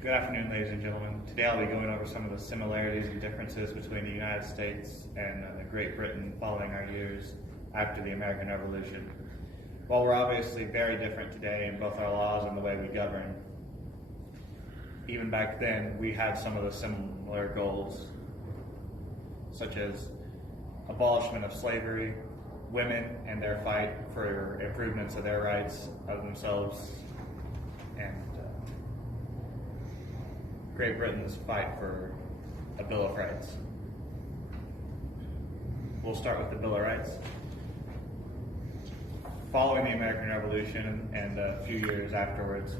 Good afternoon, ladies and gentlemen. Today I'll be going over some of the similarities and differences between the United States and Great Britain following our years after the American Revolution. While we're obviously very different today in both our laws and the way we govern, even back then we had some of the similar goals, such as abolishment of slavery, women and their fight for improvements of their rights of themselves, and Great Britain's fight for a Bill of Rights. We'll start with the Bill of Rights. Following the American Revolution and a few years afterwards,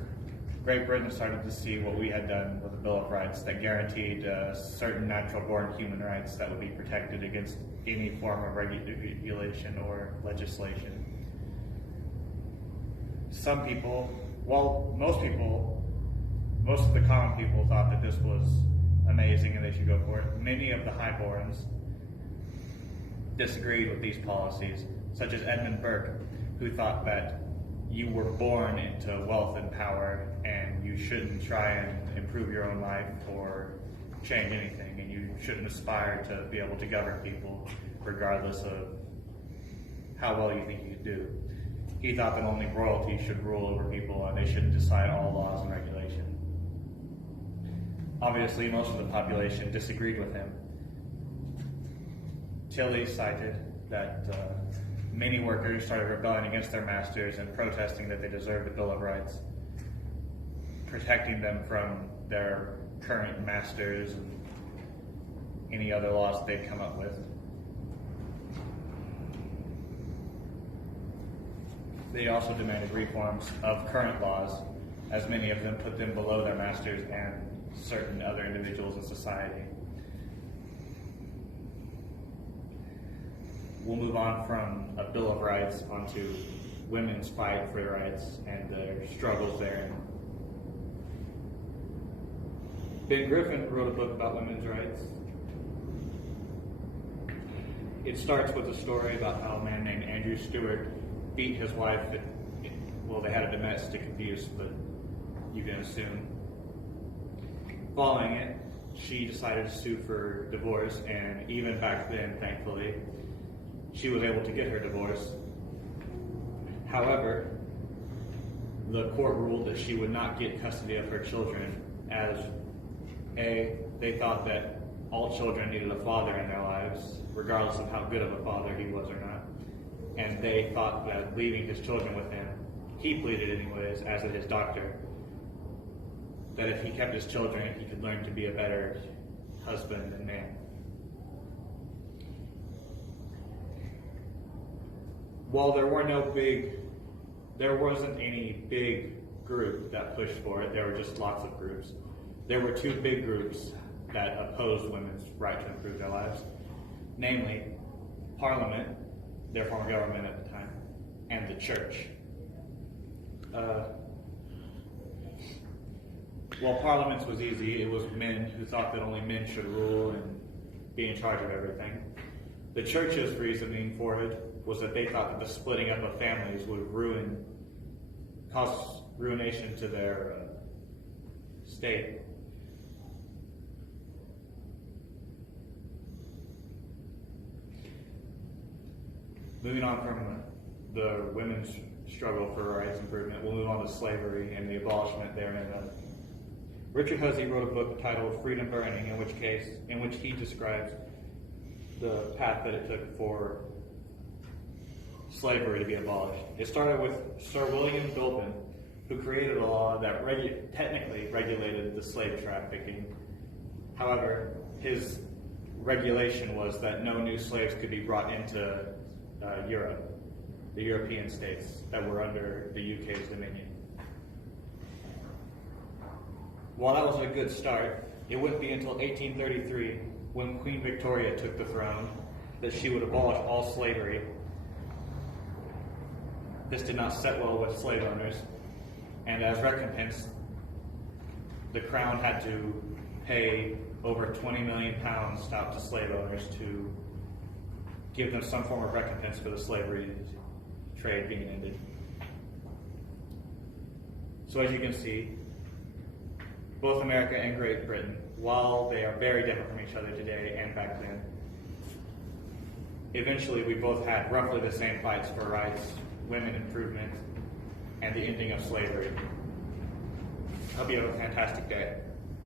Great Britain started to see what we had done with the Bill of Rights that guaranteed certain natural-born human rights that would be protected against any form of regulation or legislation. Some people, well, most of the common people thought that this was amazing and they should go for it. Many of the highborns disagreed with these policies, such as Edmund Burke, who thought that you were born into wealth and power and you shouldn't try and improve your own life or change anything, and you shouldn't aspire to be able to govern people regardless of how well you think you could do. He thought that only royalty should rule over people and they shouldn't decide all laws and regulations. Obviously, most of the population disagreed with him. Tilley cited that many workers started rebelling against their masters and protesting that they deserved a Bill of Rights, protecting them from their current masters and any other laws they'd come up with. They also demanded reforms of current laws, as many of them put them below their masters and certain other individuals in society. We'll move on from a Bill of Rights onto women's fight for rights and their struggles there. Ben Griffin wrote a book about women's rights. It starts with a story about how a man named Andrew Stewart beat his wife. Well, they had a domestic abuse, but you can assume. Following it, she decided to sue for divorce, and even back then, thankfully, she was able to get her divorce. However, the court ruled that she would not get custody of her children, as they thought that all children needed a father in their lives, regardless of how good of a father he was or not. And they thought that leaving his children with him, he pleaded anyways, as did his doctor, that if he kept his children, he could learn to be a better husband and man. While there wasn't any big group that pushed for it, there were just lots of groups. There were two big groups that opposed women's right to improve their lives, namely Parliament, their form of government at the time, and the church. While Parliament was easy, it was men who thought that only men should rule and be in charge of everything. The church's reasoning for it was that they thought that the splitting up of families would cause ruination to their state. Moving on from the women's struggle for rights improvement, we'll move on to slavery and the abolishment therein. Richard Hussey wrote a book titled Freedom Burning, in which he describes the path that it took for slavery to be abolished. It started with Sir William Dolben, who created a law that technically regulated the slave trafficking. However, his regulation was that no new slaves could be brought into Europe, the European states that were under the UK's dominion. While that was a good start, it wouldn't be until 1833, when Queen Victoria took the throne, that she would abolish all slavery. This did not set well with slave owners, and as recompense, the crown had to pay over £20 million out to slave owners to give them some form of recompense for the slavery trade being ended. So as you can see, both America and Great Britain, while they are very different from each other today and back then, eventually we both had roughly the same fights for rights, women improvement, and the ending of slavery. Hope you have a fantastic day.